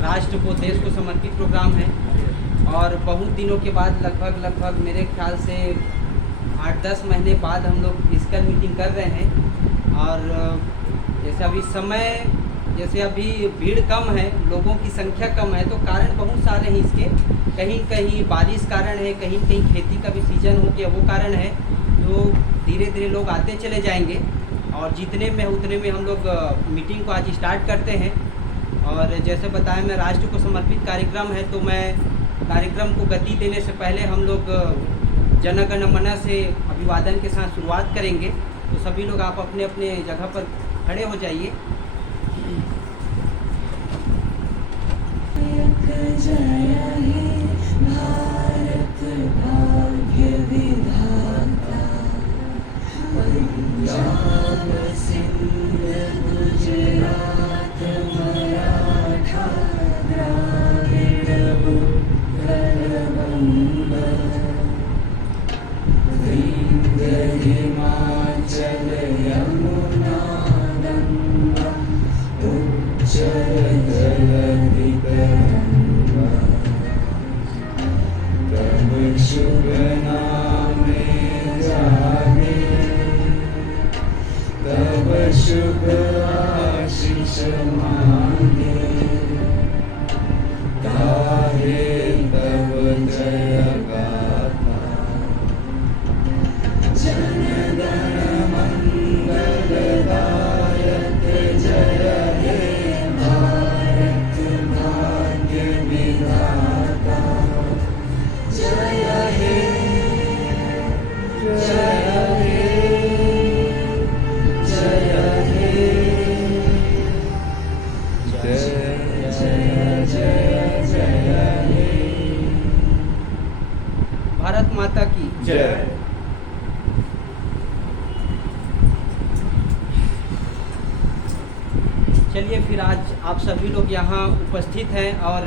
राष्ट्र को, देश को समर्पित प्रोग्राम है और बहुत दिनों के बाद लगभग मेरे ख्याल से 8-10 महीने बाद हम लोग फिजिकल मीटिंग कर रहे हैं। और जैसे अभी भीड़ कम है, लोगों की संख्या कम है, तो कारण बहुत सारे हैं इसके। कहीं कहीं बारिश कारण है, कहीं कहीं खेती का भी सीजन हो गया, वो कारण है। तो धीरे धीरे लोग आते चले जाएंगे और जितने में उतने में हम लोग मीटिंग को आज स्टार्ट करते हैं। और जैसे बताया, मैं राष्ट्र को समर्पित कार्यक्रम है, तो मैं कार्यक्रम को गति देने से पहले हम लोग जन गण मन से अभिवादन के साथ शुरुआत करेंगे। तो सभी लोग आप अपने अपने जगह पर खड़े हो जाइए। जय हे भारत भाग्य विधाता, पंजाब सिंध गुजरात मराठा द्राविड़ उत्कल बंग, विंध्य हिमाचल यमुना गंगा उच्चल जलधि तरंगा, तब शुभ नामे जागे, तब शुभ आशीष मांगे, गाहे तब जय गाथा, जन गण मंगल दायक जय हे भारत भाग्य विधाता, जय हे जय हे जय हे जय जय जय जय हे। भारत माता की जय। चलिए, फिर आज आप सभी लोग यहाँ उपस्थित हैं और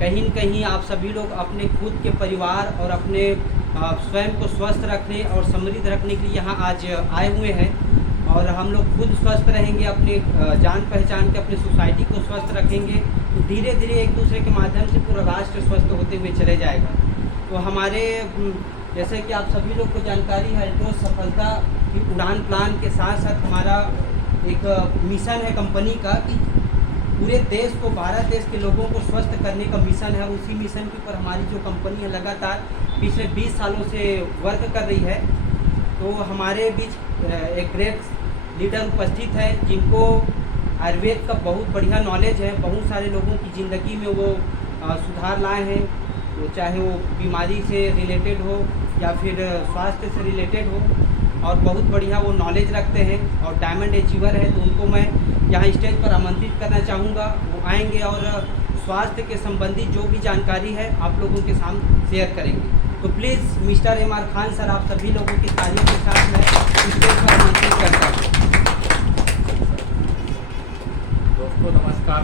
कहीं न कहीं आप सभी लोग अपने खुद के परिवार और अपने स्वयं को स्वस्थ रखने और समृद्ध रखने के लिए यहाँ आज आए हुए हैं। और हम लोग खुद स्वस्थ रहेंगे, अपने जान पहचान के अपने सोसाइटी को स्वस्थ रखेंगे, तो धीरे धीरे एक दूसरे के माध्यम से पूरा राष्ट्र स्वस्थ होते हुए चले जाएगा। तो हमारे जैसे कि आप सभी लोग को जानकारी है, तो सफलता की उड़ान प्लान के साथ साथ हमारा एक मिशन है कंपनी का कि पूरे देश को, भारत देश के लोगों को स्वस्थ करने का मिशन है। उसी मिशन के ऊपर हमारी जो कंपनी है लगातार पिछले 20 सालों से वर्क कर रही है। तो हमारे बीच एक ग्रेट लीडर उपस्थित है जिनको आयुर्वेद का बहुत बढ़िया नॉलेज है। बहुत सारे लोगों की ज़िंदगी में वो सुधार लाए हैं, वो चाहे वो बीमारी से रिलेटेड हो या फिर स्वास्थ्य से रिलेटेड हो, और बहुत बढ़िया वो नॉलेज रखते हैं और डायमंड अचीवर है। तो उनको मैं यहाँ स्टेज पर आमंत्रित करना चाहूँगा। वो आएंगे और स्वास्थ्य के संबंधी जो भी जानकारी है आप लोगों के सामने शेयर करेंगे। तो please mister M R Khan sir, आप सभी लोगों की तालियों के साथ मैं स्टेज पर आमंत्रित करता हूँ। दोस्तों नमस्कार।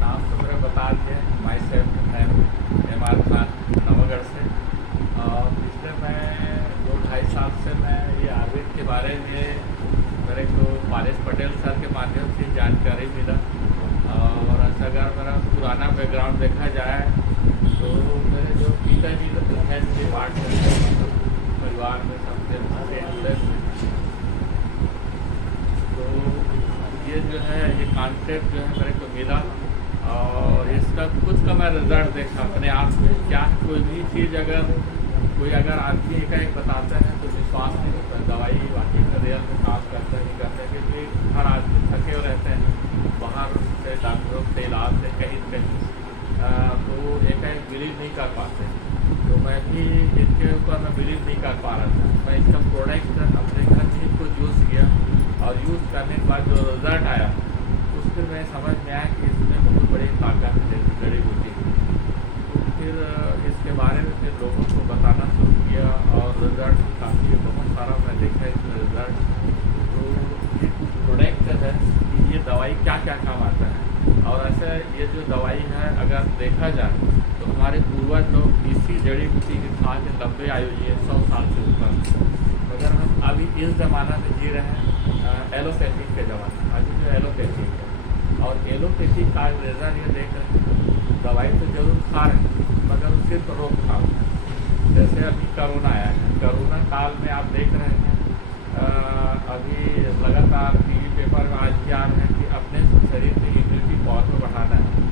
नाम तो मेरा बता दिया, माई सेल्फ है एम आर खान नवागढ़ से। और पिछले मैं 2-2.5 साल से मैं ये आयुर्वेद के बारे में मेरे को पारेश पटेल सर के माध्यम से जानकारी मिला। और ऐसा अगर मेरा पुराना बैकग्राउंड देखा जाए तो मेरे जो पिताजी डिफेंस डिपार्टमेंट में परिवार में सबसे जुड़े हुए। तो ये जो है ये कॉन्सेप्ट जो है मेरे को मिला और इसका खुद का मैं रिजल्ट देखा अपने आप में। क्या कोई भी चीज़ अगर आदमी एक बताता है तो विश्वास नहीं होता, दवाई बाकी का रियल में काम करता नहीं करता, क्योंकि हर आदमी थके हुए रहते हैं बाहर से डॉक्टरों से इलाज से कहीं तो एक बिलीव नहीं कर पाते। तो मैं भी इनके ऊपर मैं बिलीव नहीं कर पा रहा था। मैं इसका प्रोडक्ट अपने घर में इसको यूज़ किया और यूज़ करने के बाद जो रिज़ल्ट आया उससे मैं समझ में आया कि इसमें बहुत बड़ी ताकत है जड़ी बूटी। तो फिर इसके बारे में फिर लोगों को बताना शुरू किया और रिज़ल्ट काफ़ी बहुत सारा मैं देखा इसमें रिज़ल्ट। तो एक प्रोडक्ट है कि ये दवाई क्या क्या काम आता है। और ऐसे ये जो दवाई है अगर देखा जाए तो हमारे पूर्वज लोग इसी जड़ी बूटी के खा के लंबे आयु जिए 100 साल से ऊपर। अगर हम अभी इस ज़माना में जी रहे हैं एलोपैथिक के ज़माने, अभी जो एलोपैथिक एलोपैथी का रिजल्ट ये देख रहे हैं, दवाई तो जरूर खा रहे हैं मगर सिर्फ रोकथाम है। जैसे अभी कोरोना आया है, कोरोना काल में आप देख रहे हैं अभी लगातार टीवी पेपर में आज क्या आ रहे हैं कि अपने शरीर में इम्यूनिटी पावर को बढ़ाना है।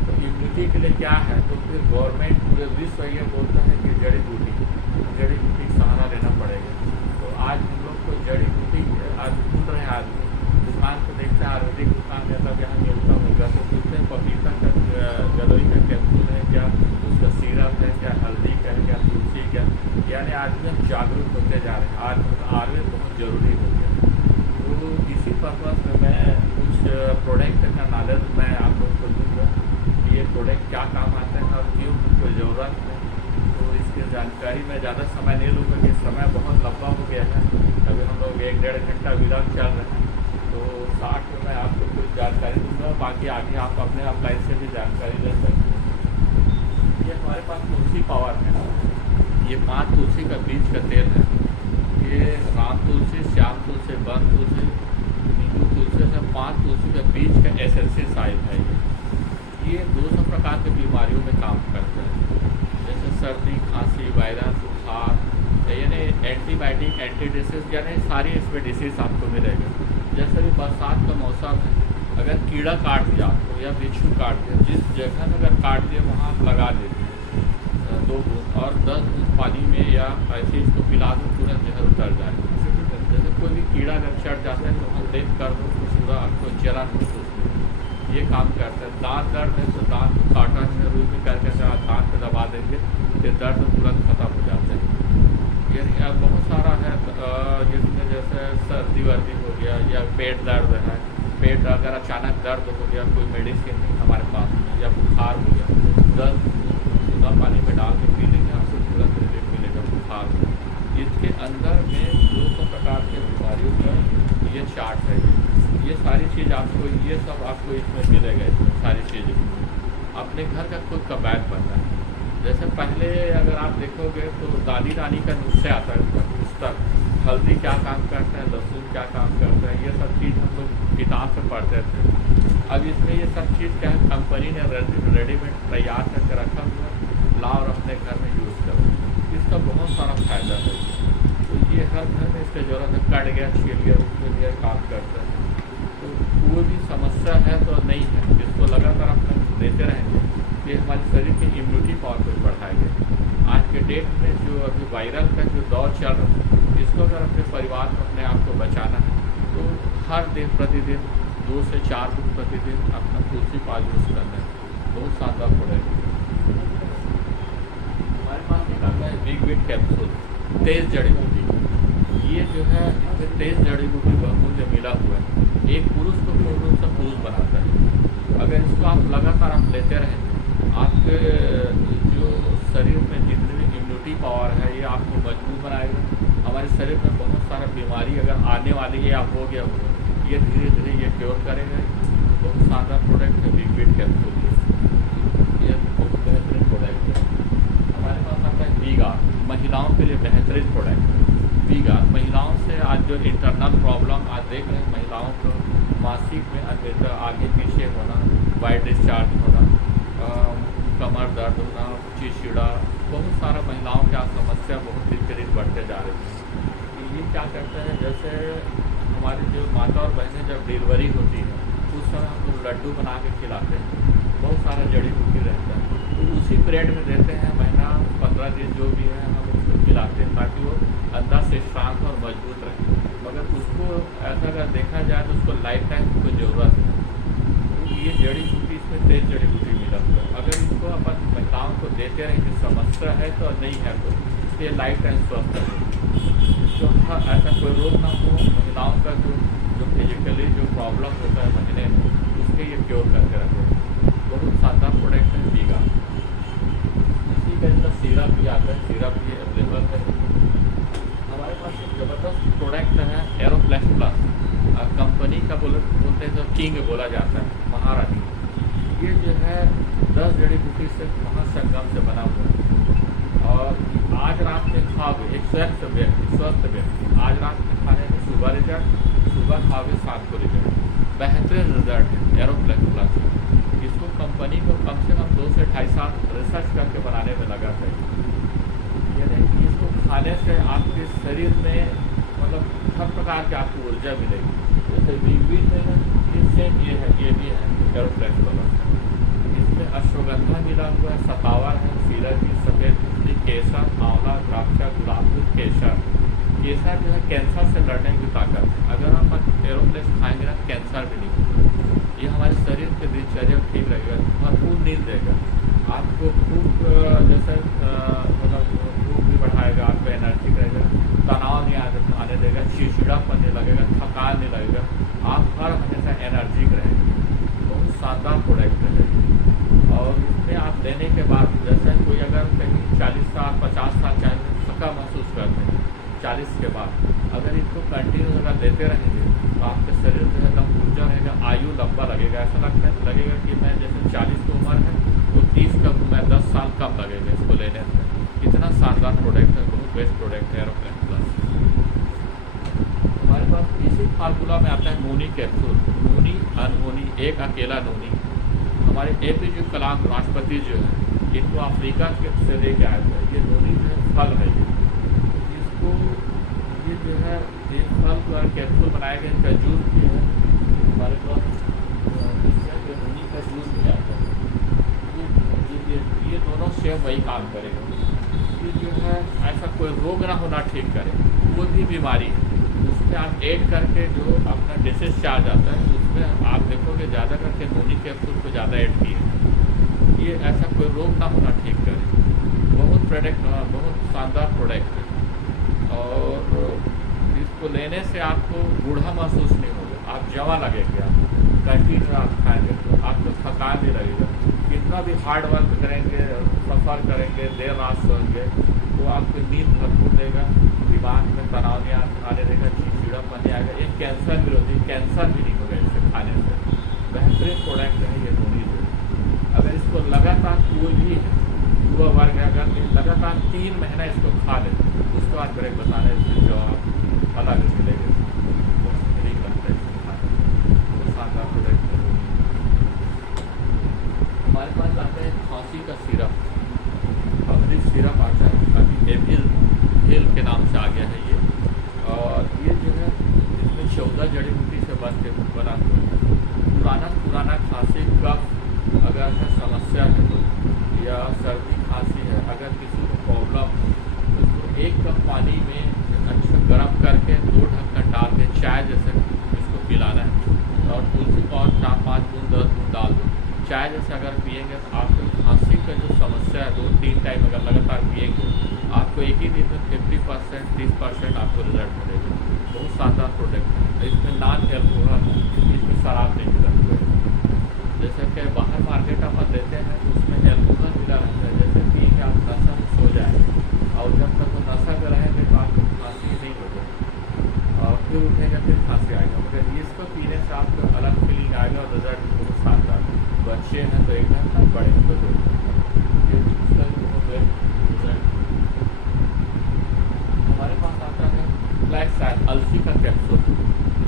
तो इम्यूनिटी के लिए क्या है, तो फिर गवर्नमेंट पूरे विश्व ये बोलता है कि जड़ी बूटी का सहारा लेना पड़ेगा। तो आज हम लोग को जड़ी बूटी आज ढूंढ रहे हैं, आदमी दुकान को देखते हैं, आयुर्वेदिक दुकान है तब यहाँ मिलता होगा तो पूछते हैं पपीता का गलोई का कैप्सूल है क्या, उसका सीरप है क्या, हल्दी का है क्या, तुलसी का, यानी आदमी हम जागरूक होते जा रहे हैं। आज आयुर्वेद बहुत ज़रूरी हो गया। तो इसी पर्पज़ में मैं कुछ प्रोडक्ट का नॉलेज मैं आप लोग को दूँगा कि ये प्रोडक्ट क्या काम आते हैं और क्यों उनको ज़रूरत है। तो इसकी जानकारी मैं ज़्यादा समय नहीं लूँगा कि समय बहुत लंबा हो गया है। अभी हम लोग 1-1.5 घंटा विराम चल रहे हैं, तो 60 में मैं आपको कुछ जानकारी दूँगा, बाकी आगे आप अपने अपलाइन से भी जानकारी ले सकते हैं। ये हमारे पास तुलसी पावर है, ये 5 तुलसी का बीज का तेल है। ये राम तुलसी, श्याम तुलसी, वन तुलसी, नींबू तुलसी से 5 तुलसी का बीज का एसेंशियल ऑयल है। ये 200 प्रकार की बीमारियों में काम करता है, जैसे सर्दी, खांसी, वायरस, बुखार, यानी एंटीबायोटिक, एंटी डिसीज, यानी सारी इसमें डिसीज आपको मिलेगा। जैसे भी बरसात का मौसम है, अगर कीड़ा काट दिया आपको या बिच्छू काट दिया, जिस जगह में अगर काट दिया वहाँ आप लगा देते हैं 2 बूंद और 10 बूंद पानी में या ऐसे इसको पिला दो, तुरंत जहर उतर जाएगा। जैसे कोई भी कीड़ा अगर चढ़ जाता है तो हम लेप कर दो तो पूरा आपको जलन महसूस नहीं, ये काम करता है। दांत दर्द है तो दांत को काटा में रुई में करके दांत पे दबा देंगे तो दर्द तुरंत खत्म हो जाता है। ये अब बहुत सारा है, जिसमें जैसे सर्दी वर्दी हो गया या पेट दर्द है, पेट अगर अचानक दर्द हो गया, कोई मेडिसिन नहीं हमारे पास में, या बुखार हो गया, 10 सोडा पानी में डाल के पी लेंगे, आपको तुरंत रिलीफ मिलेगा बुखार से। इसके अंदर में 200 प्रकार के बीमारियों का ये चार्ट है। ये सारी चीज़ आपको, ये सब आपको इसमें मिलेगा। इसमें सारी चीज़ें अपने घर का खुद का बैग बनना है। जैसे पहले अगर आप देखोगे तो दादी नानी का नुस्खे आता है, उसका पुस्तक, हल्दी क्या काम करता है, लहसुन क्या काम करता है, ये सब चीज़ हम लोग किताब से पढ़ते थे। अब इसमें ये सब चीज़ क्या है, कंपनी ने रेडीमेड तैयार करके रखा हुआ है, लाओ और अपने घर में यूज़ करो। इसका बहुत सारा फ़ायदा है। तो ये हर घर में इसकी ज़रूरत है, कट गया, छील गया, उसके लिए काम करता है। तो कोई भी समस्या है तो नहीं है, इसको लगातार अपना देते रहेंगे, ये हमारे शरीर की इम्यूनिटी पावर को बढ़ाएंगे। आज के डेट में जो अभी वायरल का जो दौर चल रहा है, इसको अगर अपने परिवार को, अपने आप को बचाना है तो हर दिन प्रतिदिन 2 से 4 दिन प्रतिदिन अपना तुलसी पाल यूज़ करना है, बहुत शानदार पड़ेगा। हमारे पास एक आता है बिग बीट कैप्सूल, तेज़ जड़ी बूटी। ये जो है इसमें तेज़ जड़ी बूटी बहुमूल्य मिला हुआ है। एक पुरुष को पूर्ण रूप से पुरुष बनाता है। अगर इसको आप लगातार आप लेते रहें, आपके जो शरीर में जितनी भी इम्यूनिटी पावर है ये आपको मजबूत बनाएगा। हमारे शरीर में बहुत सारा बीमारी अगर आने वाली है या हो गया होगा, ये धीरे धीरे ये क्योर करेगा। बहुत शानदार प्रोडक्ट है बिग बीट कैप्सूल, ये बहुत बेहतरीन प्रोडक्ट है। हमारे पास आता है वीगार्ड, महिलाओं के लिए बेहतरीन प्रोडक्ट है। वीगार्ड महिलाओं से आज जो इंटरनल प्रॉब्लम आज देख रहे हैं, महिलाओं को मासिक में आगे पीछे होना, वाइट डिस्चार्ज होना, कमर दर्द होना, चिड़चिड़ा, बहुत सारा महिलाओं की आज समस्या बहुत दिन के दिन बढ़ते जा रही है। ये क्या करता है, जैसे हमारी जो माता और बहनें जब डिलीवरी होती है उस समय हम लोग लड्डू बना के खिलाते हैं, बहुत सारा जड़ी बूटी रहता है, तो उसी पीरियड में देते हैं, महीना 15 दिन जो भी है हम उसको खिलाते हैं ताकि वो अंदर से स्ट्रांग और मजबूत रहे। मगर उसको ऐसा अगर देखा जाए तो उसको लाइफ टाइम को ज़रूरत है। तो ये जड़ी बूटी, इसमें तेज़ जड़ी बूटी मिला हुआ है। अगर इसको अपन महिलाओं को देते रहेंगे, समस्या है तो नहीं है तो ये लाइफ टाइम स्वस्थ है। तो हाँ, ऐसा कोई रोग ना हो, महिलाओं का जो फिजिकली जो प्रॉब्लम होता है महीने में, उसके ये क्योर करके रखे। बहुत शानदार प्रोडक्ट है वीगा। इसी का इसका सीरप भी आता है, सीरप भी अवेलेबल है। हमारे पास एक ज़बरदस्त प्रोडक्ट है एरोप्लेस प्लस, कंपनी का बोलते हैं तो किंग बोला जाता है, महारानी। ये जो है 10 जड़ी बूटी से महासंगम से बना हुआ है। और आज रात में खाओगे, एक स्वस्थ व्यक्ति आज रात में खाने में सुबह रिजल्ट, सुबह खाओगे शाम को रिजल्ट, बेहतरीन बेहतरीन रिजल्ट है एरोप्लेक्स प्लस। इसको कंपनी को कम से कम 2 से 2.5 साल रिसर्च करके बनाने में लगा था। यानी कि इसको खाने से आपके शरीर में मतलब हर प्रकार की आपको ऊर्जा मिलेगी। जैसे बीट में इससे ये भी है एरोप्लेक्स प्लस। इसमें अश्वगंधा मिला हुआ है, सतावर है, सीरज, सफ़ेद तितली, केसर, आंवला, द्राक्षा, गुलाब, केसर। केसर जो है कैंसर से लड़ने की ताकत है। अगर आप एरोप्लेक्स खाएंगे ना कैंसर भी नहीं होगा। ये हमारे शरीर के दिनचर्या ठीक रहेगा, भरपूर नींद देगा आपको, भूख जैसे मतलब भूख भी बढ़ाएगा, आपको एनर्जी रहेगा, तनाव नहीं आने देगा, चिड़चिड़ापन नहीं लगेगा, थकान नहीं लगेगा, आप हर हमेशा एनर्जिक रहेंगे। बहुत शानदार प्रोडक्ट है। और इसमें आप लेने के बाद जैसे कोई अगर कहीं 40 साल 50 साल चाहे थका महसूस करते हैं 40 के बाद, अगर इसको कंटिन्यू अगर लेते रहेंगे तो आपके शरीर में एकदम ऊर्जा रहेगा, आयु लंबा लगेगा। ऐसा लगेगा कि मैं जैसे 40 की उम्र है तो 30 का मैं 10 साल कम लगेगा इसको लेने से। इतना शानदार प्रोडक्ट है, बहुत बेस्ट प्रोडक्ट है एरोप्लेन प्लस। हमारे पास इसी फार्मूला में आता है नूनी कैप्सूल, नूनी अनहोनी, एक अकेला नूनी। हमारे APJ कलाम राष्ट्रपति जो है इनको अफ्रीका से लेके आए थे। ये नूनी जो है फल है, इसको ये जो है ये फल का कैप्सूल बनाया गया, इनका जूस भी है हमारे पास, इसमें जो नूनी का जूस भी आता है। ये दोनों सेम वही काम करेगा। ये जो है ऐसा कोई रोग ना होना ठीक करे, कोई भी बीमारी है उसमें आप ऐड करके जो अपना डिशेज चार्ज आता है उसमें आप देखोगे ज़्यादा करके नूनी कैप्सूल को ज़्यादा ऐड किए। ये ऐसा कोई रोग ना होना ठीक करे। बहुत प्रोडक्ट, बहुत शानदार प्रोडक्ट है। और इसको लेने से आपको बूढ़ा महसूस नहीं होगा, आप जवां लगेंगे। आप कंटिन्यू आप खाएंगे तो आपको थकान नहीं लगेगा। कितना भी हार्ड वर्क करेंगे, सफ़र करेंगे, देर रात सोएंगे तो आपको नींद भरपूर देगा, दिमाग में तनाव नहीं आने देगा, चिड़चिड़ापन नहीं आएगा। एक कैंसर विरोधी, कैंसर भी नहीं होगा इससे खाने से। बेहतरीन प्रोडक्ट है ये नूनी जो। अगर इसको लगातार कोई भी युवा वर्ग है अगर लगातार 3 महीना इसको खा ले उसके बाद ब्रेक बताने से जवाब अलग मिलेगा। बहुत ठीक लगता है इसको खाने, बहुत शानदार प्रोडक्ट है। हमारे पास आता है खांसी का सिरप, अमृत सिरप आता है, अभी एविल के नाम से आ गया है ये। और ये जो है इसमें 14 जड़ी बूटी से बना पुराना खांसी कफ अगर है समस्या है तो, या सर्दी खांसी है, अगर किसी को प्रॉब्लम हो तो इसको 1 कप पानी में अच्छा गर्म करके 2 ढक्कन डाल के चाय जैसे इसको पिलाना है। और तुलसी को और 4-5 बूंद 10 बूंद डाल दो। चाय जैसे अगर पिएंगे तो आपको खांसी का जो समस्या है 2-3 टाइम अगर लगातार पिएंगे आपको एक ही दिन में 50% 30% आपको रिजल्ट मिलेगा। बहुत शानदार प्रोडक्ट है। इसमें नॉन एल्कोहल, इसमें शराब नहीं मिला हुआ है। जैसे कि बाहर मार्केट अपन लेते हैं तो उसमें एल्कोहल मिला रहता है, जैसे पी के आप नशा में सो जाएंगे और जब तक वो नशा में रहेंगे तो आपको खांसी नहीं होगा और फिर उठेगा फिर खांसी आएगा। मगर इसको पीने से आपको अलग फीलिंग आएगा और रिजल्ट बहुत शानदार। बच्चे हैं तो 1 घंटा, बड़े हैं तो 2 घंटा। ये इसका बहुत रिजल्ट। हमारे पास आता है ब्लैक साइड अलसी का कैप्सूल।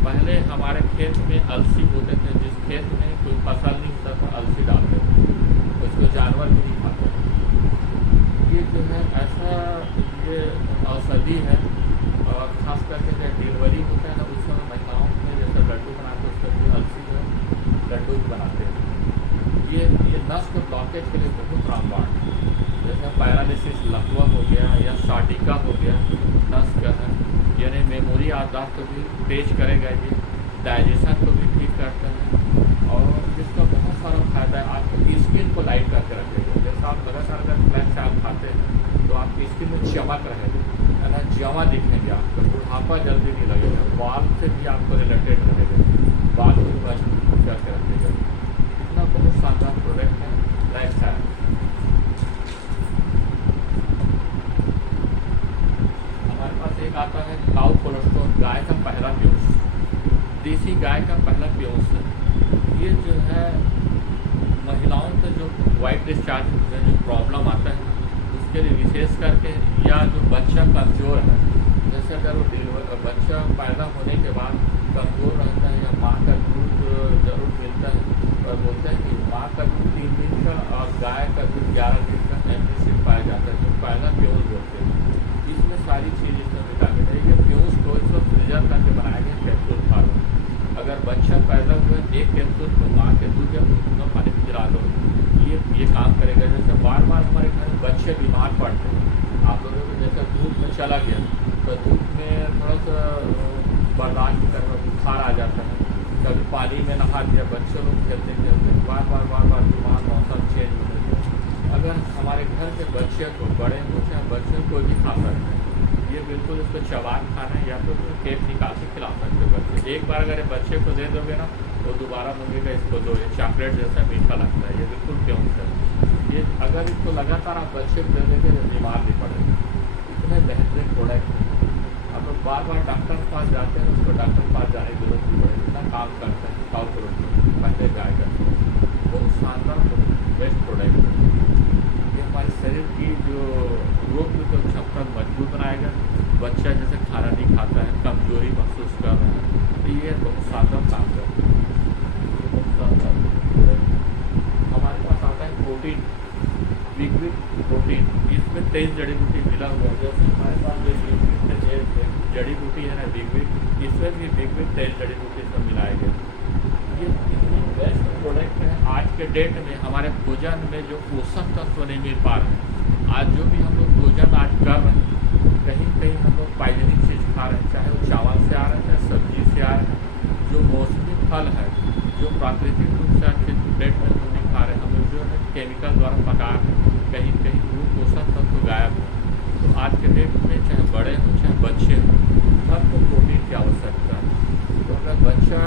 पहले हमारे खेत में अलसी बोते थे, जिस खेत में कोई फसल नहीं होता था अलसी डालते थे, उसको जानवर भी नहीं खाते। ये जो है ऐसा ये औषधि है। और ख़ास करके जब डिलीवरी होता है ना उस समय महिलाओं में जैसे लड्डू बनाते हैं उसका भी अलसी जो है लड्डू भी बनाते हैं। ये नस के ब्लॉकेज के लिए बहुत रामबाण है। जैसे पैरालिसिस लकवा हो गया या साटिका हो गया, नस का है, यानी मेमोरी याददाश्त को भी तेज करेगा, ये डाइजेशन को भी ठीक करता है। और जिसका बहुत सारा फायदा है, आपकी स्किन को लाइट करके रखेगा। जैसे आप लगातार अगर फ्लैक्स साग खाते हैं तो आपकी स्किन में चमक रहेगी, है ना, जमा दिखेंगे, आपको बुढ़ापा जल्दी नहीं लगेगा, बाल से भी आपको रिलेटेड रहेगा, बाल को मजबूत करके रखेगा। इतना बहुत शानदार प्रोडक्ट है फ्लैक्स साग। हमारे पास एक आता है काउ कोलेस्ट्रॉल, गाय का पहला प्योस, देसी गाय का पहला प्योस है। ये जो है महिलाओं से जो वाइट डिस्चार्ज से जो प्रॉब्लम आता है उसके लिए विशेष करके, या जो बच्चा कमज़ोर है, जैसे अगर वो बच्चा पैदा होने के बाद कमज़ोर रहता है या माँ का दूध ज़रूर बच्चा पैदा हुआ 1 कैप्सूल को माँ के दूध या गुनगुना पानी में गिरा दो, ये काम करेगा। जैसे बार बार हमारे घर में बच्चे बीमार पड़ते हैं, आप लोगों को जैसे धूप में चला गया तो धूप में थोड़ा सा बर्दाश्त करना, बुखार आ जाता है, कभी पानी में नहा दिया, बच्चे लोग खेलते खेलते बार बार बीमार, मौसम चेंज होने से अगर हमारे घर के बच्चे को, बड़े हो चाहे बच्चे को भी खा सकते हैं, ये बिल्कुल इसको चबान खाना है या तो टेप निकाल के खिला सकते हैं बच्चे। एक बार अगर बच्चे को दे दोगे ना तो दोबारा मंगेगा इसको दो, ये चॉकलेट जैसा मीठा लगता है, ये बिल्कुल क्यों सर, ये अगर इसको लगातार आप बच्चे को दे देंगे तो बीमार नहीं पड़ेगा। इतने बेहतरीन प्रोडक्ट है, आप लोग बार डॉक्टर के पास जाते हैं, उसको डॉक्टर के पास जाने की जरूरत नहीं पड़ेगी, इतना काम करते हैं खाओ करो पहले जाएगा। बहुत शानदार बेस्ट प्रोडक्ट है, ये हमारे शरीर की जो रोग प्रतिरोधक क्षमता मजबूत बनाएगा। बच्चा जैसे खाना नहीं खाता है, कमजोरी महसूस कर रहा है, तो ये बहुत शानदार काम करता है। हमारे पास आता है प्रोटीन, बिग प्रोटीन, इसमें 23 जड़ी बूटी मिला हुआ है। जैसे हमारे पास जो जड़ी बूटी है ना बिग, इसमें भी बिग 23 जड़ी बूटी सब मिलाए गए। ये इतनी बेस्ट प्रोडक्ट है। आज के डेट में हमारे भोजन में जो पोषक तत्व नहीं मिल पा रहे हैं, आज जो भी हम लोग भोजन आज कर रहे हैं, कहीं हम लोग पाइजनिक चीज़ खा रहे हैं, चाहे वो चावल से आ रहे हैं, चाहे सब्जी से आ रहे हैं, जो मौसमी फल है, जो प्राकृतिक रूप से आज के डेट में हम लोग नहीं खा रहे हैं, हम लोग जो है केमिकल द्वारा पका रहे हैं, कहीं वो पोषक तत्व गायब है। तो आज के डेट में चाहे बड़े हों चाहे बच्चे हों, सबको प्रोटीन की आवश्यकता है। तो अगर बच्चा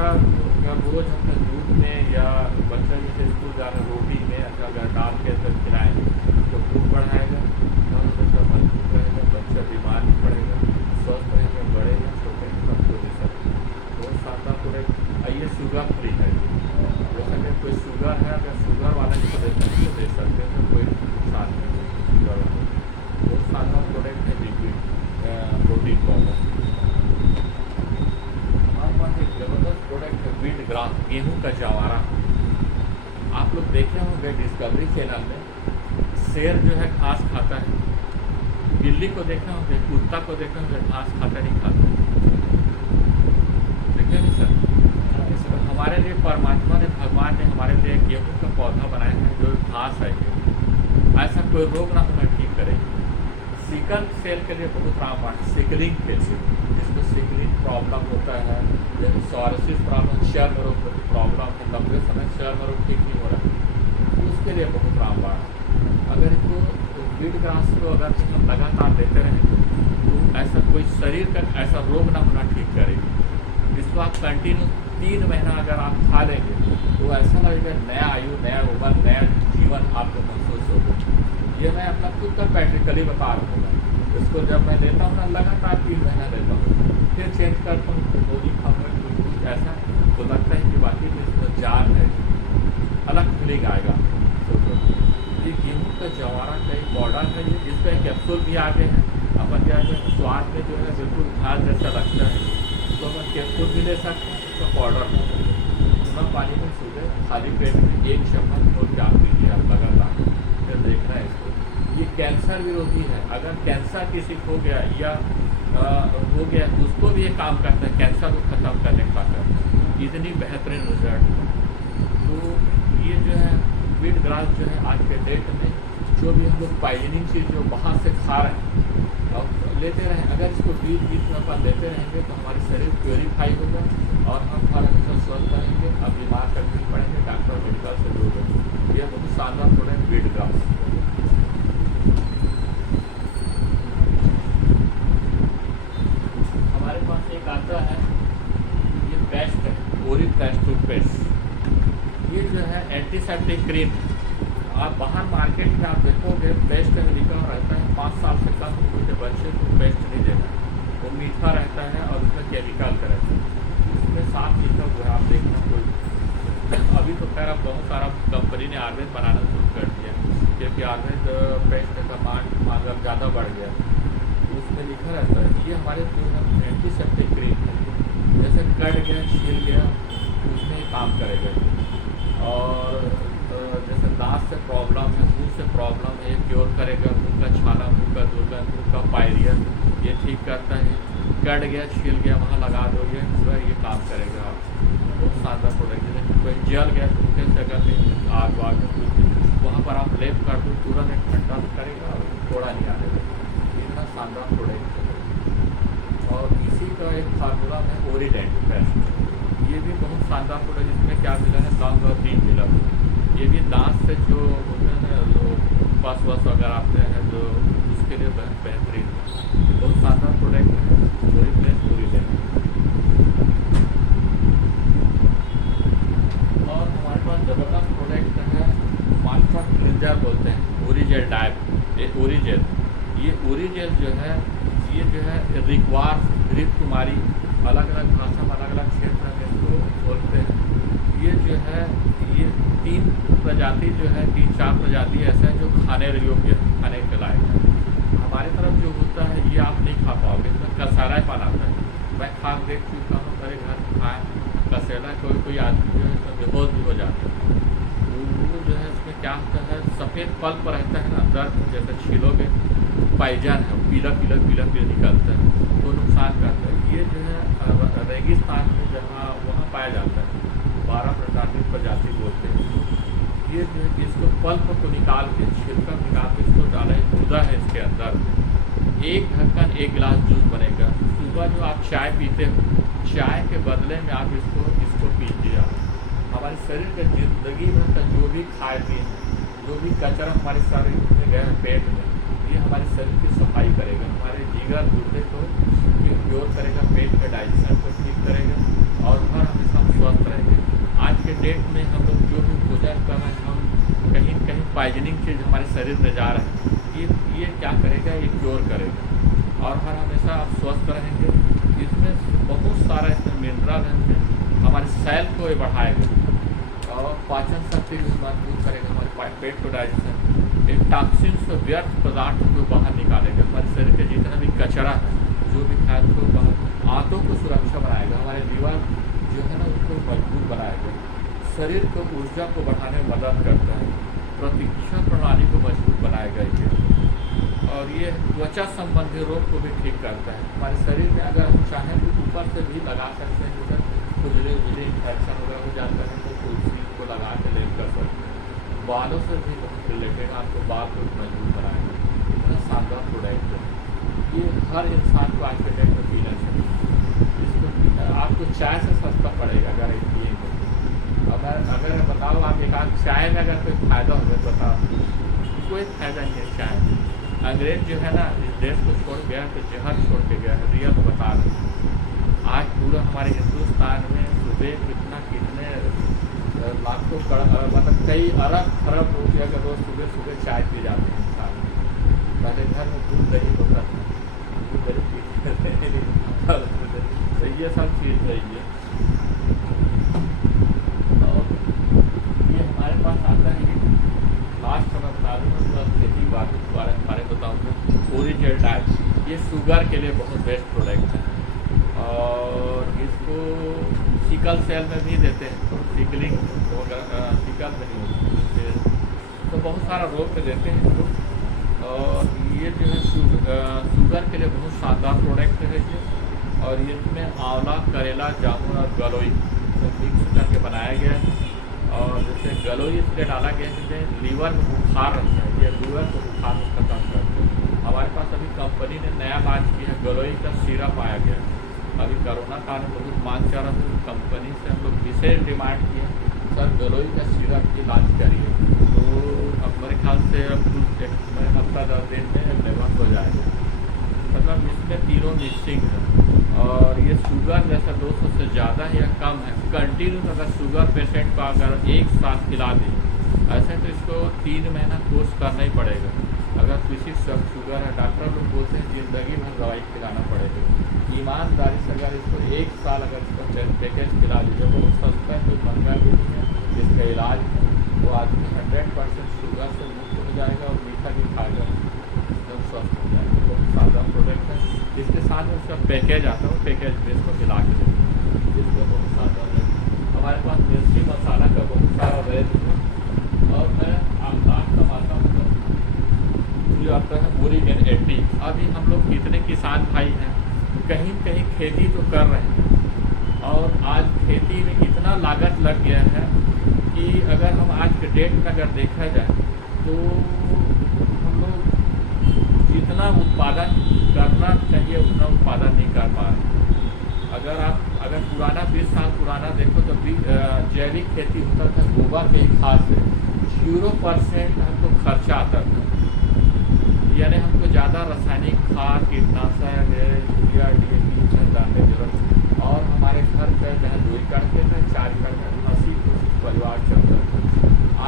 अगर रोज़ अपने दूध में या बच्चा जैसे स्कूल जा रहे रोटी में अगर डाल के अंदर खिलाएँ तो भूख बढ़ाएगा, बच्चा मजबूत रहेगा, बच्चा बीमार नहीं पड़ेगा, स्वस्थ रहेगा, बड़े या छोटे सबको दे सकते हैं। बहुत शानदार प्रोडक्ट। ये शुगर फ्री है, जैसे अगर कोई शुगर है, अगर शुगर वाला जिसको देते हैं तो दे सकते हैं, तो कोई नुकसान नहीं है शुगर वाला। बहुत शानदार प्रोडक्ट है लिक्विड प्रोटीन पाउडर। हमारे पास एक ज़बरदस्त प्रोडक्ट है व्हीट ग्रास, गेहूँ का जवारा। आप लोग देखे होंगे डिस्कवरी चैनल में, शेर जो है घास खाता है, बिल्ली को देखे होंगे, कुत्ता को देखे होंगे, घास खाता नहीं खाता, देखे नहीं सर। हमारे लिए परमात्मा ने, भगवान ने हमारे लिए गेहूँ का पौधा बनाया है जो घास है, ऐसा कोई रोग ना होना ठीक करेगी। सिकल सेल के लिए बहुत रामबाण, सिकलिंग के लिए, जिसको सिकलिंग प्रॉब्लम होता है, जैसे सोरियासिस प्रॉब्लम, चर्म रोग प्रॉब्लम है, लंबे समय चर्म रोग ठीक नहीं हो रहा है, उसके लिए बहुत रामबाण। अगर इसको व्हीट ग्रास को अगर हम लगातार देते रहेंगे तो ऐसा कोई शरीर का ऐसा रोग ना होना ठीक करेगी। इसको आप कंटिन्यू 3 महीना अगर आप खा लेंगे तो ऐसा लगेगा नया आयु, नया उम्र, नया जीवन आपको महसूस होगा। ये मैं अपना खुद का प्रैक्टिकली बता रहा हूँ। इसको जब मैं लेता हूँ ना, लगातार 3 महीना लेता हूँ, फिर चेंज करता हूँ, तो नहीं खाऊंगा कुछ ऐसा तो लगता है कि बाकी में इसमें जान है, अलग फीलिंग आएगा। ये गेहूँ का जवारा का एक पाउडर है, ये जिसका एक कैप्सूल भी आ गए हैं। अपन क्या है स्वाद में जो है बिल्कुल घास जैसा लगता है, तो अपन कैप्सूल भी ले सकते हैं, इसका पाउडर बिना पानी में सुबह खाली पेट में 1 चम्मच घोल के आप पीजिए, आप लगातार फिर देखना है इसको। ये कैंसर विरोधी है, अगर कैंसर किसी को हो गया या हो गया तो उसको भी ये काम करता है, कैंसर को ख़त्म करने का करता है, इतनी बेहतरीन रिजल्ट। तो ये जो है व्हीट ग्रास जो है आज के डेट में जो भी हम लोग पाइजनिंग चीज़ जो बाहर से खा रहे हैं और लेते रहें, अगर इसको बीच में अपन लेते रहेंगे तो हमारे शरीर प्योरीफाई होगा और हम हर हमेशा स्वस्थ रहेंगे, अब बीमार करने नहीं पड़ेंगे, डॉक्टर मेडिकल से दूर रहेंगे। यह बहुत शानदार प्रोडक्ट व्हीट ग्रास। हमारे पास एक आता है, ये पेस्ट है, ओरिक पेस्ट टूथपेस्ट। ये जो है एंटीसेप्टिक क्रीम, आप बाहर मार्केट में आप देखोगे पेस्ट में लिखा रहता है 5 साल से कम उम्र के बच्चे को पेस्ट नहीं देना, वो मीठा रहता है और उसमें केमिकल का रहता है, उसमें साफ लिखा हुआ है, आप देखना कोई। अभी तो खैर अब बहुत सारा कंपनी ने आयुर्वेद बनाना शुरू कर दिया, क्योंकि आयुर्वेद पेस्ट का मांग अब ज़्यादा बढ़ गया, उसमें लिखा रहता है। ये हमारे एंटीसेप्टिक क्रीम है, जैसे कट गया, छिल गया, उसमें काम करेगा। और जैसे दांत से प्रॉब्लम है, मुंह से प्रॉब्लम है, ये क्योर करेगा, मुंह का छाला, मुंह का दुर्गंध, मुंह का पायरिया ये ठीक करता है। कट गया, छिल गया, वहाँ लगा दो, ये पूरा ये काम करेगा। बहुत ओरिडेंट पेस्ट। ये भी बहुत शानदार प्रोडक्ट, इसमें क्या मिला है, लौंग और नीम मिला है। ये भी दांत से जो होते हैं ना, जो बस अगर आते हैं जो उसके लिए बेहतरीन है। बहुत शानदार प्रोडक्ट है ओरिडेंट। और हमारे पास ज़बरदस्त प्रोडक्ट है मास्टर क्लींजर बोलते हैं, ओरिजेल टाइप। ये ओरिजेल जो है रिक्वार ऋत कुमारी, अलग अलग भाषा में अलग अलग क्षेत्र में इसको बोलते हैं। ये जो है ये 3 प्रजाति जो है 3-4 प्रजाति ऐसे हैं जो खाने योग्य खाने के लायक है। हमारी तरफ जो होता है ये आप नहीं खा पाओगे, इसमें कसारा पान आता है। मैं खा देख चुका हूँ, मेरे घर में खाए कसेला, कोई आदमी जो है इसमें बेहोश भी हो जाता है। वो जो है इसमें क्या होता है, सफ़ेद पल्प रहता है ना, अंदर जैसे छीलोगे पाइजन है, पीला निकलता है, तो नुकसान करता है। ये जो है रेगिस्तान में जहाँ वहाँ पाया जाता है, 12 प्रजाति बोलते हैं। ये जो है इसको पल्प को निकाल के, छिलका निकाल के इसको डाला है, गुदा है इसके अंदर। 1 ढक्कन 1 गिलास जूस बनेगा। सुबह जो आप चाय पीते हो, चाय के बदले में आप इसको पीजिए। हमारे शरीर के जिंदगी भर का जो भी खाए पिए, जो भी कचरा हमारे शरीर में गया है पेट में, ये हमारे शरीर की सफाई करेगा, हमारे जिगर गुर्दे को प्योर करेगा, पेट के डाइजेशन को ठीक करेगा और हर हमेशा हम स्वस्थ रहेंगे। आज के डेट में हम लोग जो भी भोजन कर रहे हैं, हम कहीं पॉइजनिंग चीज़ हमारे शरीर में जा रहा है, ये क्या करेगा, ये क्योर करेगा और हर हमेशा आप स्वस्थ रहेंगे। इसमें बहुत सारा इसमें मिनरल है, हमारे सेल को ये बढ़ाएगा और पाचन शक्ति भी मजबूत करेगा, हमारे पेट को डाइजेशन, एक टॉक्सिन्स को, व्यर्थ पदार्थ को बाहर निकालेगा, हमारे शरीर के जितना भी कचरा है, जो भी खाद को बाहर, आंतों को सुरक्षा बनाएगा, हमारे लीवर जो है ना उसको मजबूत बनाएगा, शरीर को ऊर्जा को बढ़ाने में मदद करता है, प्रतिरक्षा प्रणाली को मजबूत बनाएगा ये, और ये त्वचा संबंधी रोग को भी ठीक करता है। हमारे शरीर में अगर हम चाहें तो ऊपर से भी लगा सकते हैं, जैसे खुजली इन्फेक्शन वगैरह हो जाता है तो तुलसी को लगा के ले कर सकते हैं। बालों से भी बहुत रिलेटेड, आपको बाल को मजबूत बनाएगा। इतना शानदार प्रोडक्ट है ये, हर इंसान को आज के टाइम में पीना चाहिए। इसको आपको चाय से सस्ता पड़ेगा अगर ये पिएंगे। अगर बताओ आप एक आध चाय में अगर कोई फ़ायदा हो तो बताओ, कोई फ़ायदा नहीं है चाय में। अंग्रेज जो है ना इस देश को छोड़ गया तो जहर छोड़ के गया है, रियल बता रहे। आज पूरा हमारे हिंदुस्तान में सुबह कितने लाखों मतलब कई अरब रुपया का रोज़ सुबह चाय पी जाते हैं इंसान। पहले घर में दूध दही होता था, दूध दही पीते तो ये सब चीज़ रही है। और ये हमारे पास आता है, लास्ट में बता दूँ खेती बारे में बताऊँगा। ओरिजिनल टाइप ये शुगर के लिए बहुत बेस्ट प्रोडक्ट है और इसको सिकल सेल में भी देते हैं, तो सिकलिंग सिकल में नहीं होती तो बहुत सारा रोग पे देते हैं इसको। और ये जो है शुगर के लिए बहुत शानदार प्रोडक्ट है ये, और इसमें आंवला, करेला, जामुन और गलोई तो मिक्स करके बनाया गया है। और जैसे गलोई इसलिए डाला गया है जैसे लीवर में बुखार रहता है, ये लीवर को बुखार में खत्म करते हैं। हमारे पास अभी कंपनी ने नया लॉन्च किया है, गलोई का सिरप आया गया है। अभी कोरोना काल में बहुत मांग चल रहा था, कंपनी से हम लोग विशेष डिमांड किए सर गलोई का सिरप की लॉन्च करिए, तो अब मेरे ख्याल से अब मेरे हफ्ता 10 दिन में डेवलप हो जाएगा। मतलब इसमें तीनों मिक्सिंग है और ये शुगर जैसा 200 से ज़्यादा या कम है कंटिन्यू, अगर शुगर पेशेंट को अगर 1 साल खिला दें ऐसे तो इसको 3 महीना कोर्स करना ही पड़ेगा। अगर किसी सब शुगर है, डॉक्टर लोग बोलते हैं ज़िंदगी भर दवाई खिलाना पड़ेगा। ईमानदारी से अगर इसको 1 साल अगर इसका पैकेज खिला दीजिए, बहुत सस्ता है, कोई महंगा भी नहीं है, इसका इलाज वो आदमी 100% शुगर से मुक्त हो जाएगा और मीठा भी खाएगा, एकदम स्वस्थ हो जाएगा। बहुत सादा प्रोडक्ट है। इसके साथ में उसका पैकेज आता है, वो पैकेज में इसको मिला के देते हैं, जिसको बहुत सादा है। हमारे पास मिर्ची मसाला का बहुत सारा रेंज है और मैं आमदान कमाता हूँ जो आता है ओरिजिन 80। अभी हम लोग कितने किसान भाई हैं कहीं कहीं खेती तो कर रहे हैं और आज खेती में इतना लागत लग गया है कि अगर हम आज के डेट में अगर देखा जाए तो हम लोग जितना उत्पादन करना चाहिए उतना उत्पादन नहीं कर पा रहे। अगर आप अगर पुराना 20 साल पुराना देखो तो जैविक खेती होता था गोबर के ही खाद से, 0% हमको खर्चा आता था। यानी हमको ज़्यादा रासायनिक खाद, कीटनाशक, यूरिया, DAP डालने की जरूरत। और हमारे घर पे जहाँ 2 एकड़ के थे, 4 एकड़ में 80 परिवार चलता था।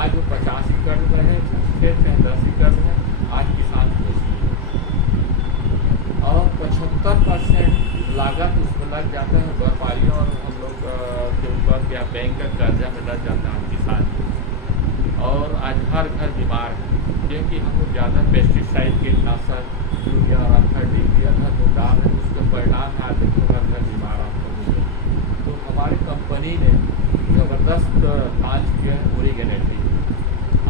आज वो 50 एकड़ में है, खेत में 10 एकड़ में, आज किसान खुश है। और 75% लागत उसमें लग जाता है व्यापारियों और हम लोग के ऊपर, या बैंक का कर्जा में लग जाता है किसान। और आज हर घर बीमार है, क्योंकि हम लोग ज़्यादा पेस्टिसाइड, कीटनाशक, यूरिया, राखा, DAP अदर जो डाल रहे हैं, उसका परिणाम है आज देखो हर घर बीमार आपको हो। तो हमारी कंपनी ने ज़बरदस्त लॉन्च किया है ओरिगेनेटिव।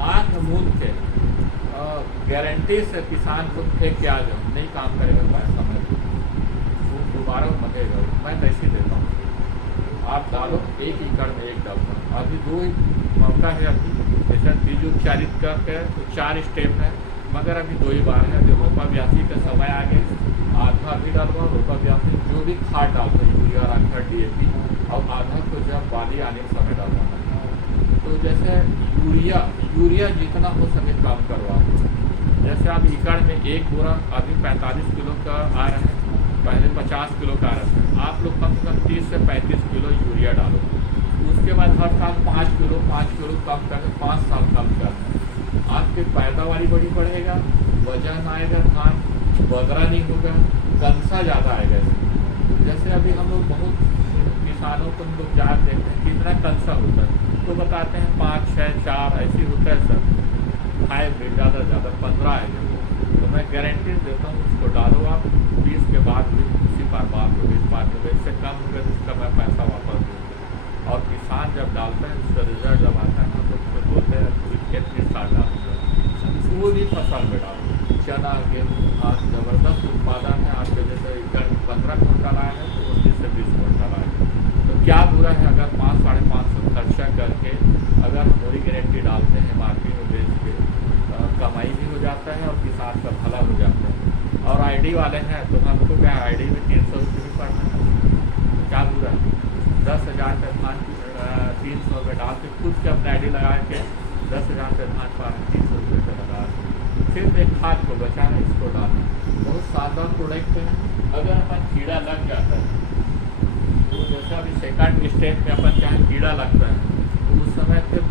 आँख मूंद के गारंटी से किसान को फेंक के आ जाओ, नहीं काम करेगा पैसा में, वो दोबारा मगेगा। मैं ऐसे देता हूँ, आप डालो 1 एकड़ में 1 डब्बा। अभी 2 मौका है, अभी जैसे बीज उपचारित करके तो 4 स्टेप है, मगर अभी 2 ही बार है। अभी रोपा ब्यासी का समय आ गया, आधा भी डालवा रोपा ब्यासी, जो भी खाद डालते हैं यूरिया, राखा, DAP, और आधा को जब बाली आने के समय डालना है। तो जैसे यूरिया जितना हो सके कम करवा। जैसे आप एकड़ में 1 बोरा अभी 45 किलो का आ रहा है, पहले 50 किलो का आ रहा है। आप लोग कम से कम 30 से 35 किलो यूरिया डालो। उसके बाद हर साल 5 किलो कम करके 5 साल कम करना। आपकी पैदावारी बड़ी बढ़ेगा, वजन आएगा, धान बगरा नहीं होगा, कंसा ज़्यादा आएगा। जैसे अभी हम लोग बहुत किसानों को हम लोग जान देखते हैं कितना कंसा होता है, तो बताते हैं 5, 6, 4 ऐसी होता है सर। खाए ज़्यादा 15 आएगा। तो मैं गारंटी देता हूँ, उसको डालो आप, 20 के बाद भी उसी बार बात हो, 20 बार हो, इससे कम होगा जिसका मैं पैसा वापस दूँगा। और किसान जब डालते हैं उसका रिजल्ट जब आता है तो उसको बोलते हैं कितनी साल डालते हैं, कोई भी फसल में डालो, चना, गेहूँ, आज ज़बरदस्त उत्पादन है। आपके जैसे एकड़ 15 क्विंटल आए हैं तो 19 से 20 क्विंटल आए। तो क्या बुरा है अगर 500-550 खर्चा करके अगर हम ओरिगेनेटिव डालते हैं, मार्केट में बेच के कमाई भी हो जाता है और किसान का भला हो जाता है। और ID वाले हैं तो हमको क्या ID में 300 रुपये भी पड़ना है, क्या बुरा है। 10,000 पे धान 300 रुपये डाल के खुद के अपने ID लगा के 10,000 पे धान पा 300 रुपये पे लगा, सिर्फ एक खाद को बचाना, इसको डालना। बहुत शानदार प्रोडक्ट है। अगर अपन कीड़ा लग जाता है तो जैसे अभी सेकंड स्टेप में अपन चाहे कीड़ा लगता है तो उस समय फिर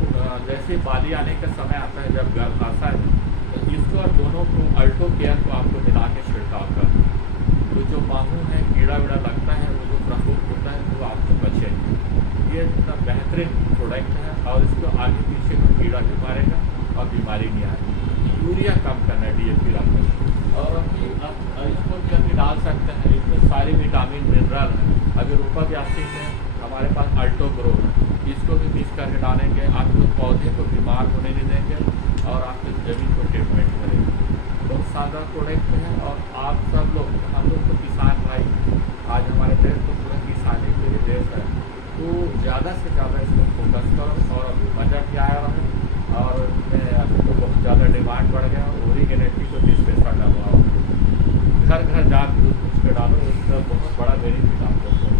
जैसे बाली आने का समय आता है, जब गर्भाशय है, तो इसको और दोनों को अल्टो केयर को आपको मिला के छिड़काव करना। तो जो माहू है, कीड़ा वीड़ा लगता है, वो जो प्रकोप होता है वो आपको बचे। ये इतना बेहतरीन प्रोडक्ट है और इसको आगे पीछे में कीड़ा भी मारेगा और बीमारी नहीं आएगी। यूरिया कम करना है, DAP डालना। और अभी इसको भी अभी डाल सकते हैं, इसमें सारे विटामिन मिनरल हैं। अभी रोपा ब्यासी में हमारे पास अल्टो ग्रो है, इसको भी मिक्स करके डालेंगे। आपके पौधे को बीमार होने नहीं देंगे और आपके ज़मीन को ट्रीटमेंट करेंगे। बहुत शानदार प्रोडक्ट है। और आप सब लोग, हम लोग तो किसान भाई, आज हमारे देश तो पूरा किसानी के लिए देश है, तो ज़्यादा से ज़्यादा इसको फोकस करो। और अभी बजट भी आया रहा है और अभी तो बहुत ज़्यादा डिमांड बढ़ गया। ओरिगेनेटिव को 30 पैसा डालो, घर घर जाकर दूध पूछ के डालो, इसका बहुत बड़ा बेनिफिट आपको होगा।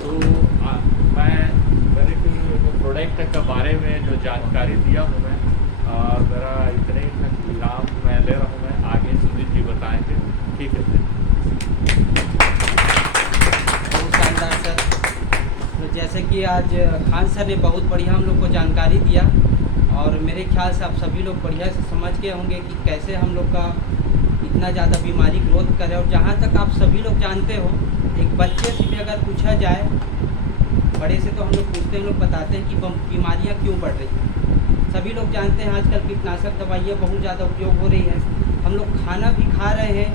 तो मैं मेरे को प्रोडक्ट के बारे में जो जानकारी दिया हूँ मैं, मेरा इतने ही विराम मैं ले रहा हूँ। मैं आगे सुनील जी बताएंगे, ठीक है सर। बहुत शानदार सर। तो जैसे कि आज खान सर ने बहुत बढ़िया हम लोग को जानकारी दिया और मेरे ख्याल से आप सभी लोग बढ़िया से समझ गए होंगे कि कैसे हम लोग का इतना ज़्यादा बीमारी ग्रोथ करे। और जहाँ तक आप सभी लोग जानते हो, एक बच्चे से भी अगर पूछा जाए, बड़े से तो हम लोग पूछते हैं, हम लोग बताते हैं कि बीमारियाँ क्यों बढ़ रही हैं। सभी लोग जानते हैं आजकल कीटनाशक दवाइयाँ बहुत ज़्यादा उपयोग हो रही है। हम लोग खाना भी खा रहे हैं,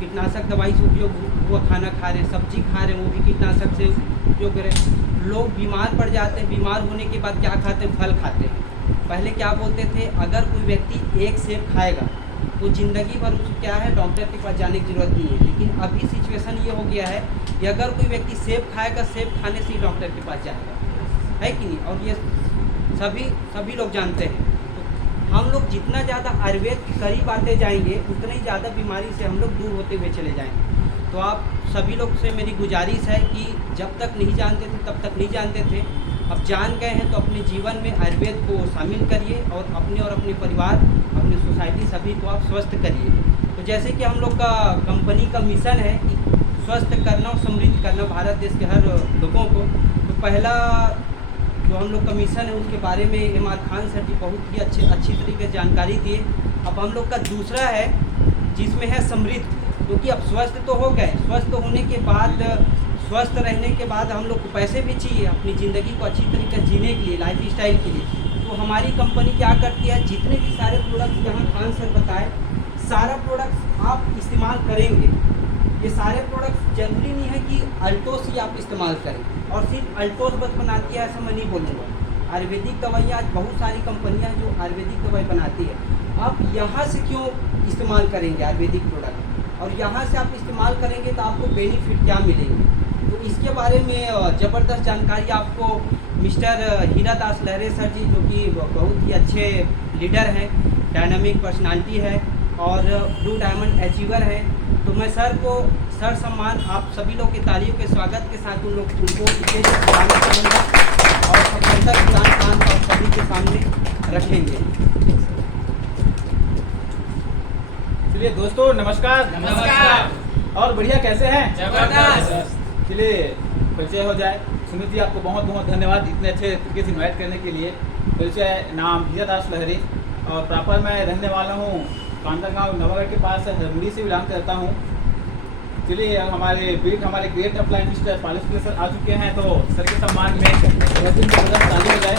कीटनाशक दवाई से उपयोग हुआ खाना खा रहे हैं, सब्जी खा रहे हैं, वो भी कीटनाशक से उपयोग करें। लोग बीमार पड़ जाते हैं, बीमार होने के बाद क्या खाते हैं? फल खाते हैं। पहले क्या बोलते थे, अगर कोई व्यक्ति एक सेब खाएगा तो ज़िंदगी भर उसको क्या है, डॉक्टर के पास जाने की ज़रूरत नहीं है। लेकिन अभी सिचुएशन ये हो गया है कि अगर कोई व्यक्ति सेब खाएगा, सेब खाने से ही डॉक्टर के पास जाएगा, है कि नहीं? और ये सभी लोग जानते हैं। तो हम लोग जितना ज़्यादा आयुर्वेद के करीब आते जाएंगे उतना ही ज़्यादा बीमारी से हम लोग दूर होते हुए चले जाएंगे। तो आप सभी लोग से मेरी गुजारिश है कि जब तक नहीं जानते थे तब तक नहीं जानते थे, अब जान गए हैं तो अपने जीवन में आयुर्वेद को शामिल करिए और अपने परिवार, अपनी सोसाइटी सभी को आप स्वस्थ करिए। तो जैसे कि हम लोग का कंपनी का मिशन है कि स्वस्थ करना और समृद्ध करना भारत देश के हर लोगों को। तो पहला जो हम लोग का मिशन है उसके बारे में एम.आर. खान सर जी बहुत ही अच्छी तरीके से जानकारी दिए। अब हम लोग का दूसरा है जिसमें है समृद्ध, क्योंकि अब स्वस्थ तो हो गए, स्वस्थ होने के बाद, स्वस्थ रहने के बाद हम लोग को पैसे भी चाहिए अपनी ज़िंदगी को अच्छी तरीके से जीने के लिए, लाइफ स्टाइल के लिए। तो हमारी कंपनी क्या करती है, जितने भी सारे प्रोडक्ट्स यहाँ खान सर बताए, सारा प्रोडक्ट्स आप इस्तेमाल करेंगे। ये सारे प्रोडक्ट्स जरूरी नहीं है कि अल्टोस ही आप इस्तेमाल करें और सिर्फ अल्टोस बस बनाती है ऐसा मैं नहीं बोलूँगा। आयुर्वेदिक दवाइयाँ, आज बहुत सारी कंपनियाँ जो आयुर्वेदिक दवाई बनाती है, आप यहाँ से क्यों इस्तेमाल करेंगे आयुर्वेदिक प्रोडक्ट, और यहाँ से आप इस्तेमाल करेंगे तो आपको बेनिफिट क्या मिलेंगे। तो इसके बारे में ज़बरदस्त जानकारी आपको मिस्टर हीरा दास लहरे सर जी, जो कि बहुत ही अच्छे लीडर हैं, डायनामिक पर्सनालिटी है और ब्लू डायमंड अचीवर है। तो मैं सर को सर सम्मान आप सभी लोग की तालियों के स्वागत के साथ उनको स्टेज पर बुलाना चाहूँगा और सफलता किसान खान को आप सभी के सामने रखेंगे। चलिए दोस्तों नमस्कार। नमस्कार। और बढ़िया, कैसे हैं? जबरदस्त। चलिए परिचय हो जाए। सुमित जी, आपको बहुत बहुत धन्यवाद इतने अच्छे तरीके से इन्वाइट करने के लिए। परिचय, नाम हीरा दास लहरी और प्रॉपर मैं रहने वाला हूँ कांदर गाँव नवागढ़ के पास हरमुड़ी से बिलोंग करता हूँ। चलिए हमारे great upline mister Palis sir आ चुके हैं, तो सर के सम्मान में ताली हो जाए।